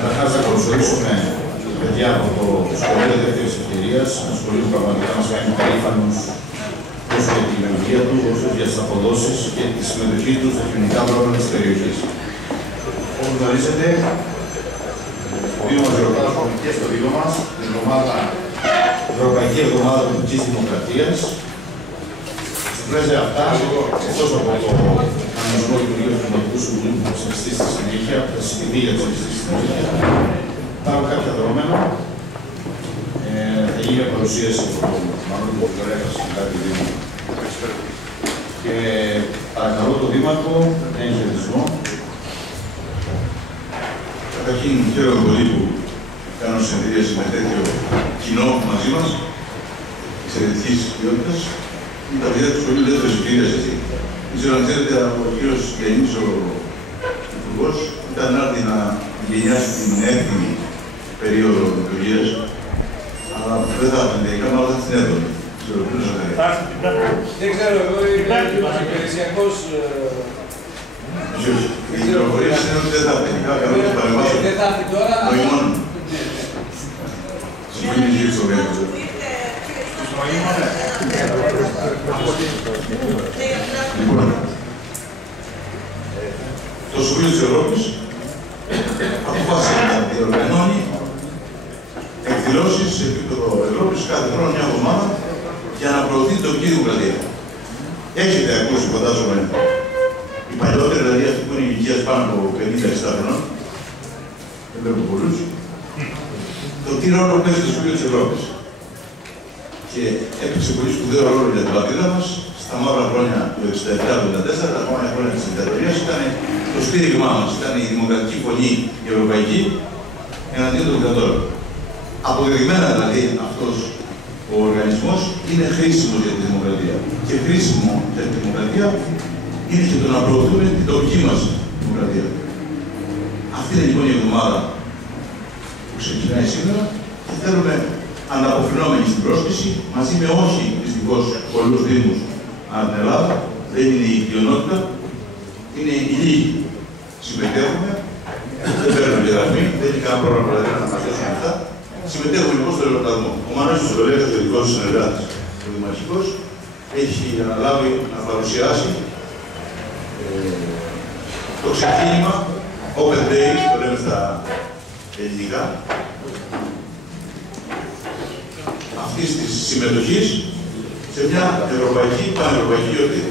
Καταρχάς, να καλωσορίσουμε παιδιά από το σχολείο δεύτερης ευκαιρίας, ένα σχολείο που πραγματικά μας κάνει περήφανους όσο για τη λειτουργία του, όσο για τις αποδόσεις και τη συμμετοχή του στα κοινωνικά πρόγραμμα της περιοχής. Όπως γνωρίζετε, το βήμα μας γιορτάζει και στο βήμα μας, την Ευρωπαϊκή Εβδομάδα Πολιτικής Δημοκρατίας. Στα πλαίσια αυτά, εκτός από το κανονισμό λειτουργίας του Δημοτικού Συμβουλίου που θα ψηφιστεί στη συνέχεια, θα συζητηθεί για τη ψηφιστή στη συνέχεια, υπάρχουν κάποια δεδομένα. Θα γίνει παρουσίαση από τον Μανώλη Κολέγας και κάτι Δήμο. Και παρακαλώ τον Δήμαρχο να έχει χαιρετισμό. Καταρχήν, χαίρομαι πολύ που κάνω συνεδρίαση με τέτοιο κοινό μαζί μας, εξαιρετικής ποιότητας. Είναι τα παιδιά του σχολείου δεύτερης ευκαιρίας, έτσι. Δεν ξέρω αν θέλετε από ο κ. Γιαννής, ο Υπουργός, ήταν να έρθει να γενιάσει την έτοιμη περίοδο λειτουργίας, αλλά δεν θα έρθει τελικά, μάλλον θα την έδωνε. Δεν ξέρω, εγώ είμαι υπηρεσιακός. Οι πληροφορίες είναι ότι δεν θα έρθει τελικά, καλό να παρεμβάσω. Δεν θα έρθει τώρα. Νοημών. Συγγνώμη, κύριε Τσοβέκο. Λοιπόν, το Συμβούλιο της Ευρώπης αποφάσισε να διοργανώνει εκδηλώσεις σε επίπεδο Ευρώπης κάθε χρόνο μια εβδομάδα για να προωθεί την τοπική δημοκρατία. Έχετε ακούσει, φαντάζομαι, οι παλιότεροι, δηλαδή αυτοί που είναι ηλικίας πάνω από 50-60 χρονών, δεν βλέπω πολλούς, το τι ρόλο παίζει το Συμβούλιο της Ευρώπης. Και έπαιξε πολύ σπουδαίο ρόλο για την πατρίδα μας. Στα μαύρα χρόνια του 1967-1974, τα μαύρα χρόνια της δικτατορίας, ήταν το στήριγμά μας. Ήταν η δημοκρατική φωνή, η ευρωπαϊκή, εναντίον των δικτατόρων. Αποδεδειγμένα δηλαδή αυτός ο οργανισμός είναι χρήσιμος για τη δημοκρατία. Και χρήσιμο για τη δημοκρατία είναι και το να προωθούμε την τοπική μας δημοκρατία. Αυτή είναι λοιπόν η εβδομάδα που ξεκινάει σήμερα και θέλουμε, ανταποκρινόμενοι στην πρόσκληση, μαζί με όχι δυστυχώς πολλούς δήμους ανά την Ελλάδα, δεν είναι η πλειονότητα, είναι οι λίγοι. Συμμετέχουμε, δεν παίρνουμε διαγραφή, δεν έχει κανένα πρόγραμμα να μας δώσουν αυτά. Συμμετέχουμε λοιπόν στο εορτασμό. Ο Μανώλης Κολέγας, ο δικός συνεργάτης, ο Δημαρχικός, έχει αναλάβει να παρουσιάσει το ξεκίνημα Open Days, το λέμε στα ελληνικά, αυτής της συμμετοχής σε μια ευρωπαϊκή, πανευρωπαϊκή γιορτή.